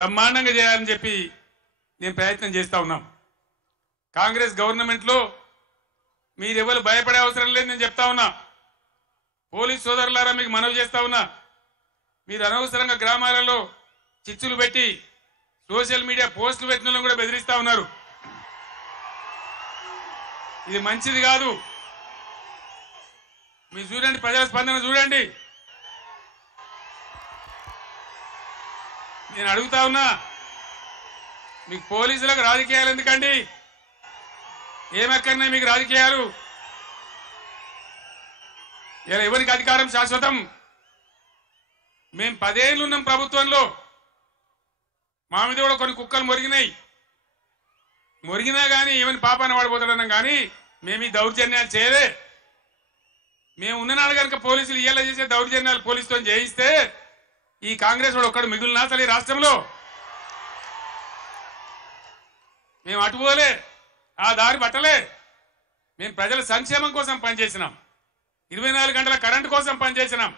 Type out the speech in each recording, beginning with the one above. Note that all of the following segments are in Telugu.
బ్రహ్మాండంగా చేయాలని చెప్పి నేను ప్రయత్నం చేస్తా ఉన్నాం. కాంగ్రెస్ గవర్నమెంట్ లో మీరెవరు భయపడే అవసరం లేదు నేను చెప్తా ఉన్నా. పోలీస్ సోదరులారా మీకు మనవి చేస్తా ఉన్నా, మీరు అనవసరంగా గ్రామాలలో చిచ్చులు పెట్టి సోషల్ మీడియా పోస్టులు పెట్టిన కూడా బెదిరిస్తా ఉన్నారు. ఇది మంచిది కాదు. మీరు చూడండి, ప్రజల స్పందన చూడండి. నేను అడుగుతా ఉన్నా, మీకు పోలీసులకు రాజకీయాలు ఎందుకండి? ఏమక్కర్నాయి మీకు రాజకీయాలు? ఇలా ఎవరికి అధికారం శాశ్వతం? మేము 10 ఏళ్ళు ఉన్నాం ప్రభుత్వంలో. మా మీద కూడా కొన్ని కుక్కలు మొరిగినా కానీ ఏమని పాపాన వాడిపోతాడన్నాం, కానీ మేము ఈ దౌర్జన్యాలు చేయలే. మేము ఉన్ననాడు కనుక పోలీసులు ఇయ్యాల చేసే దౌర్జన్యాలు పోలీసుతో చేయిస్తే ఈ కాంగ్రెస్ వాడు ఒక్కడు మిగులునా అసలు ఈ రాష్ట్రంలో? మేము అటుపోలే, ఆ దారి పట్టలే. మేము ప్రజల సంక్షేమం కోసం పనిచేసినాం, 24 గంటల కరెంటు కోసం పనిచేసినాం,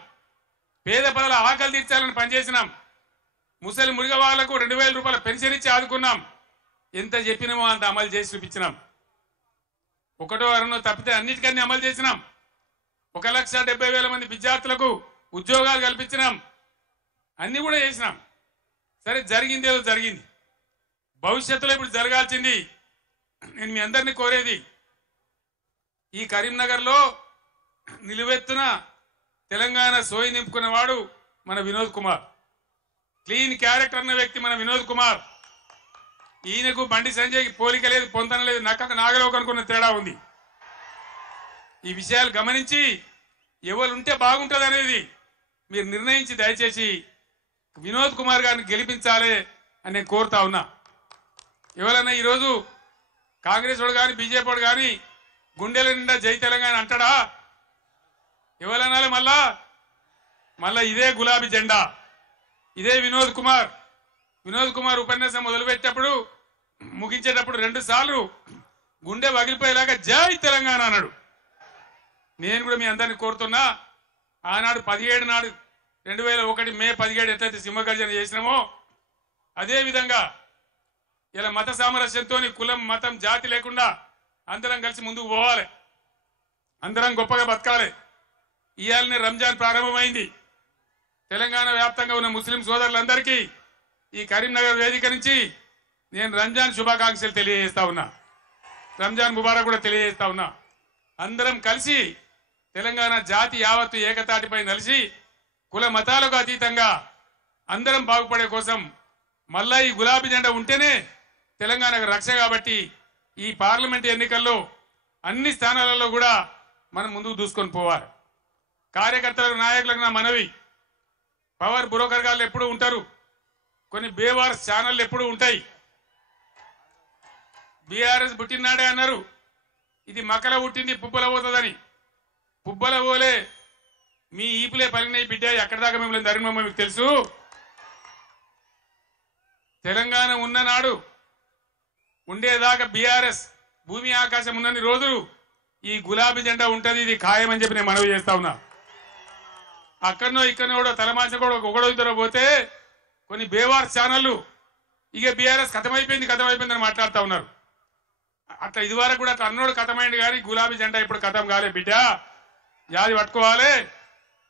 పేద ప్రజల ఆకలి తీర్చాలని పనిచేసినాం, ముసలి మురిగ వాళ్లకు 2000 రూపాయల పెన్షన్ ఇచ్చి ఆదుకున్నాం. ఎంత చెప్పినామో అంత అమలు చేసి చూపించినాం. ఒకటో అరనో తప్పితే అన్నిటికన్నీ అమలు చేసినాం. 1,70,000 మంది విద్యార్థులకు ఉద్యోగాలు కల్పించినాం. అన్ని కూడా చేసినాం. సరే, జరిగింది ఏదో జరిగింది. భవిష్యత్తులో ఇప్పుడు జరగాల్సింది, నేను మీ అందరినీ కోరేది, ఈ కరీంనగర్లో నిలువెత్తున తెలంగాణ సోయి నింపుకున్నవాడు మన వినోద్ కుమార్. క్లీన్ క్యారెక్టర్ అన్న వ్యక్తి మన వినోద్ కుమార్. ఈయనకు బండి సంజయ్కి పోలిక లేదు, పొంతన లేదు, నక్కకు నాగలోకి అనుకున్న తేడా ఉంది. ఈ విషయాలు గమనించి ఎవరు ఉంటే బాగుంటుంది అనేది మీరు నిర్ణయించి దయచేసి వినోద్ కుమార్ గారిని గెలిపించాలి అని నేను కోరుతా ఉన్నా. ఎవరన్నా ఈరోజు కాంగ్రెస్ వాడు కానీ బీజేపీ వాడు కానీ గుండెల నిండా జై తెలంగాణ అంటాడా? ఎవరన్నాలి? మళ్ళా ఇదే గులాబీ జెండా, ఇదే వినోద్ కుమార్ ఉపన్యాసం మొదలుపెట్టేటప్పుడు ముగించేటప్పుడు 2 సార్లు గుండె పగిలిపోయేలాగా జై తెలంగాణ అన్నాడు. నేను కూడా మీ అందరినీ కోరుతున్నా, ఆనాడు 17 నాడు 2001 మే 17 ఎట్లయితే సింహగర్జన చేసినామో అదే విధంగా ఇలా మత సామరస్యంతో కులం మతం జాతి లేకుండా అందరం కలిసి ముందుకు పోవాలి, అందరం గొప్పగా బతకాలి. ఇవాళనే రంజాన్ ప్రారంభమైంది. తెలంగాణ వ్యాప్తంగా ఉన్న ముస్లిం సోదరులందరికీ ఈ కరీంనగర్ వేదిక నుంచి నేను రంజాన్ శుభాకాంక్షలు తెలియజేస్తా ఉన్నా, రంజాన్ ముబారక్ కూడా తెలియజేస్తా ఉన్నా. అందరం కలిసి తెలంగాణ జాతి యావత్తు ఏకతాటిపై నిలిచి కుల మతాలకు అతీతంగా అందరం బాగుపడే కోసం మళ్ళా ఈ గులాబీ జెండా ఉంటేనే తెలంగాణకు రక్ష. కాబట్టి ఈ పార్లమెంట్ ఎన్నికల్లో అన్ని స్థానాలలో కూడా మనం ముందుకు దూసుకొని పోవాలి. కార్యకర్తలకు నాయకులకు నా మనవి, పవర్ బ్రోకర్ గాళ్ళు ఎప్పుడు ఉంటారు, కొన్ని బేవార్స్ ఛానళ్ళు ఎప్పుడు ఉంటాయి. బీఆర్ఎస్ పుట్టినాడే అన్నారు, ఇది మకల పుట్టింది పుబ్బల పోతుందని. పుబ్బల పోలే మీ ఈపులే పలిగినాయి బిడ్డ, ఎక్కడి దాకా మిమ్మల్ని ధర్మం మీకు తెలుసు. తెలంగాణ ఉన్ననాడు ఉండేదాకా బీఆర్ఎస్ భూమి ఆకాశం ఉన్నన్ని రోజులు ఈ గులాబీ జెండా ఉంటది, ఇది ఖాయమని చెప్పి నేను మనవి చేస్తా ఉన్నా. అక్కడనో ఇక్కడనో కూడా తలమాచ కూడా ఒకడో ఇద్దరు పోతే కొన్ని బేవార్ ఛానళ్ళు ఇక బీఆర్ఎస్ కథమైపోయిందని మాట్లాడుతూ ఉన్నారు. అట్లా ఇదివరకు కూడా అట్లా అన్నోడు కథమైంది, కానీ గులాబీ జెండా ఇప్పుడు కథం కాలే బిడ్డ, యాది పట్టుకోవాలి,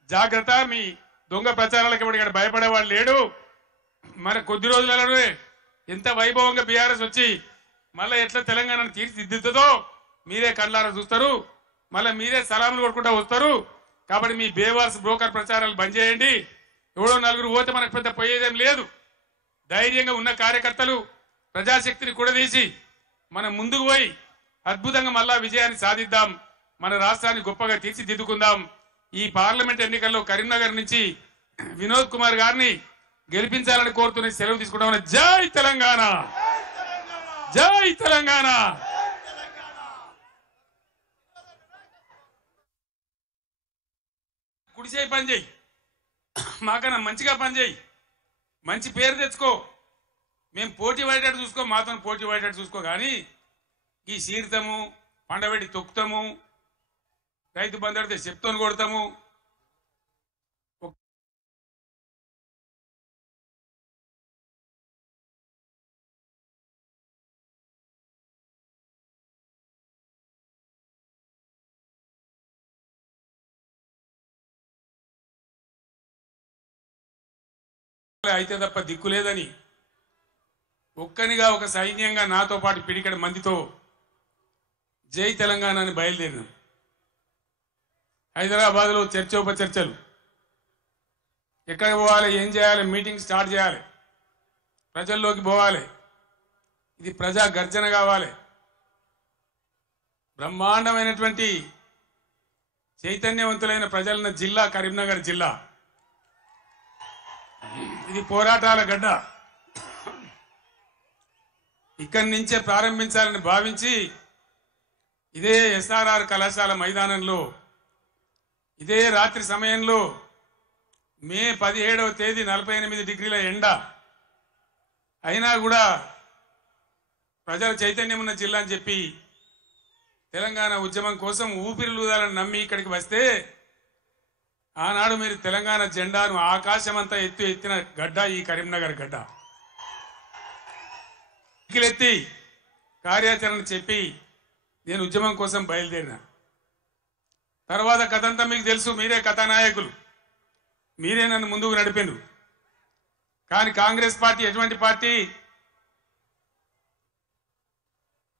జాగ్రత్త. మీ దొంగ ప్రచారాలకు ఇప్పుడు ఇక్కడ భయపడేవాడు లేడు. మన కొద్ది రోజులలోనే ఎంత వైభవంగా బీఆర్ఎస్ వచ్చి మళ్ళీ ఎట్లా తెలంగాణను తీర్చిదిద్దుతుందో మీరే కళ్ళారా చూస్తారు, మళ్ళీ మీరే సలాములు కొట్టుకుంటూ వస్తారు. కాబట్టి మీ బేవార్స్ బ్రోకర్ ప్రచారాలు బంద్ చేయండి. ఎవడో 4 పోతే మనకు పెద్ద పోయేదేం లేదు. ధైర్యంగా ఉన్న కార్యకర్తలు ప్రజాశక్తిని కూడదీసి మనం ముందుకు పోయి అద్భుతంగా మళ్ళా విజయాన్ని సాధిద్దాం, మన రాష్ట్రాన్ని గొప్పగా తీర్చిదిద్దుకుందాం. ఈ పార్లమెంట్ ఎన్నికల్లో కరీంనగర్ నుంచి వినోద్ కుమార్ గారిని గెలిపించాలని కోరుతున్న సెలవు తీసుకుంటామని. జై తెలంగాణ, జై తెలంగాణ. కుడిచేయి పని చేయి, మాకన్నా మంచిగా పని చేయి, మంచి పేరు తెచ్చుకో. మేము పోటీ పడేటట్టు చూసుకో, మాతో పోటీ పడేటట్టు చూసుకో. కానీ ఈ సీడతాము, పండబెట్టి తొక్కుతాము, రైతు బంధు అడితే చెప్తోని కొడతాము, అయితే తప్ప దిక్కు లేదని ఒక్కనిగా ఒక సైన్యంగా నాతో పాటు పిడికడ మందితో జై తెలంగాణ అని బయలుదేరినాం. హైదరాబాద్లో చర్చోపచర్చలు, ఎక్కడ పోవాలి, ఏం చేయాలి, మీటింగ్ స్టార్ట్ చేయాలి, ప్రజల్లోకి పోవాలి, ఇది ప్రజా గర్జన కావాలి. బ్రహ్మాండమైనటువంటి చైతన్యవంతులైన ప్రజలున్న జిల్లా కరీంనగర్ జిల్లా. ఇది పోరాటాల గడ్డ. ఇక్కడి నుంచే ప్రారంభించాలని భావించి ఇదే ఎస్ఆర్ఆర్ కళాశాల మైదానంలో ఇదే రాత్రి సమయంలో మే 17వ తేదీ 48 డిగ్రీల ఎండ అయినా కూడా ప్రజల చైతన్యం ఉన్న జిల్లా అని చెప్పి తెలంగాణ ఉద్యమం కోసం ఊపిరిలూదాలని నమ్మి ఇక్కడికి వస్తే ఆనాడు మీరు తెలంగాణ జెండాను ఆకాశమంతా ఎత్తిన గడ్డ ఈ కరీంనగర్ గడ్డ. ఎత్తి కార్యాచరణ చెప్పి నేను ఉద్యమం కోసం బయలుదేరిన తర్వాత కథంతా మీకు తెలుసు. మీరే కథానాయకులు, మీరే నన్ను ముందుకు నడిపిండ్రు. కానీ కాంగ్రెస్ పార్టీ ఎటువంటి పార్టీ?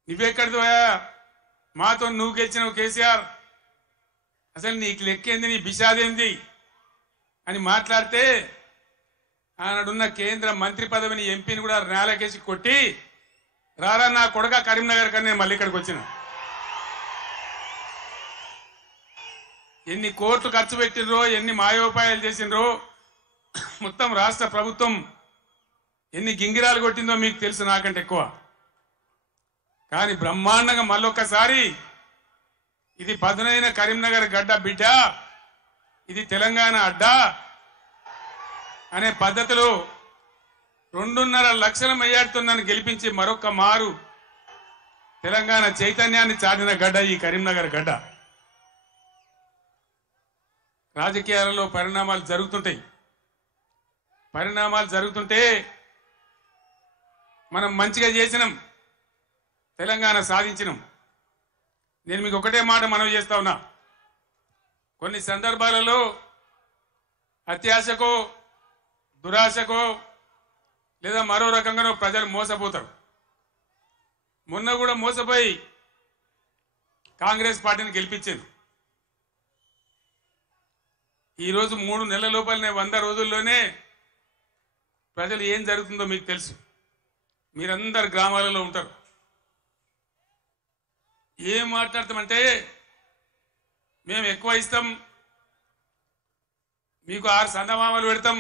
నువ్వెక్కడిదోయా, మాతో నువ్వు గెలిచినావు కేసీఆర్, అసలు నీకు లెక్కేంది, నీ బిషాదేంది అని మాట్లాడితే ఆనాడున్న కేంద్ర మంత్రి పదవిని ఎంపీని కూడా నేలకేసి కొట్టి రారా నా కొడుక కరీంనగర్ కన్నా నేను మళ్ళీ ఇక్కడికి వచ్చిన. ఎన్ని కోట్లు ఖర్చు పెట్టినరో, ఎన్ని మాయోపాయాలు చేసినరో, మొత్తం రాష్ట్ర ప్రభుత్వం ఎన్ని గింగిరాలు కొట్టిందో మీకు తెలుసు నాకంటే ఎక్కువ. కానీ బ్రహ్మాండంగా మళ్ళొక్కసారి ఇది పదునైన కరీంనగర్ గడ్డ బిడ్డ, ఇది తెలంగాణ అడ్డ అనే పద్ధతిలో 2.5 లక్షల మెజార్టీతో నన్ను గెలిపించి మరొక్క మారు తెలంగాణ చైతన్యాన్ని చాటిన గడ్డ ఈ కరీంనగర్ గడ్డ. రాజకీయాలలో పరిణామాలు జరుగుతుంటాయి. పరిణామాలు జరుగుతుంటే మనం మంచిగా చేసినాం, తెలంగాణ సాధించినాం. నేను మీకు ఒకటే మాట మనవి చేస్తా ఉన్నా, కొన్ని సందర్భాలలో అత్యాశకో దురాశకో లేదా మరో రకంగానో ప్రజలు మోసపోతారు. మొన్న కూడా మోసపోయి కాంగ్రెస్ పార్టీని గెలిపించారు. ఈరోజు 3 నెలల లోపలనే 100 రోజుల్లోనే ప్రజలు ఏం జరుగుతుందో మీకు తెలుసు. మీరందరు గ్రామాలలో ఉంటారు. ఏం మాట్లాడతామంటే మేము ఎక్కువ ఇస్తాం, మీకు 6 సందమామలు పెడతాం,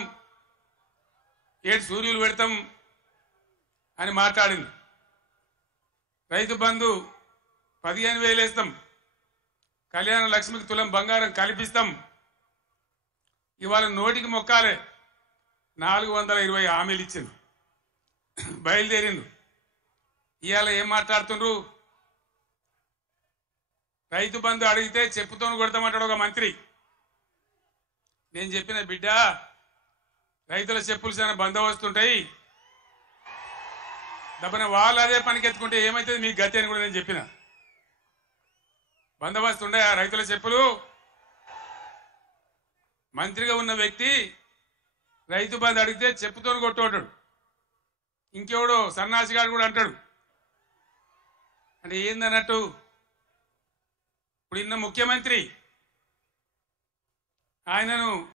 7 సూర్యులు పెడతాం అని మాట్లాడింది. రైతు బంధు 15,000 వేస్తాం, కళ్యాణ లక్ష్మికి తులం బంగారం కల్పిస్తాం. ఇవాళ నోటికి మొక్కాలే 420 హామీలు ఇచ్చింది, బయలుదేరిండు. ఇవాళ ఏం మాట్లాడుతుండ్రు? రైతు బంధు అడిగితే చెప్పుతో కొడతామంటాడు ఒక మంత్రి. నేను చెప్పిన బిడ్డ, రైతుల చెప్పులు చాలా బందోబస్తుంటాయి, దబ్బన వాళ్ళు అదే పనికెత్తుకుంటే ఏమైతుంది మీకు గతి అని కూడా నేను చెప్పిన. బందోబస్తు ఉండే ఆ రైతుల చెప్పులు. మంత్రిగా ఉన్న వ్యక్తి రైతు బంధు అడిగితే చెప్పుతో కొట్టుకుంటాడు. ఇంకెవడో సన్నాసిగాడు కూడా అంటాడు. అంటే ఏందన్నట్టు? ఇప్పుడు ఇన్న ముఖ్యమంత్రి ఆయనను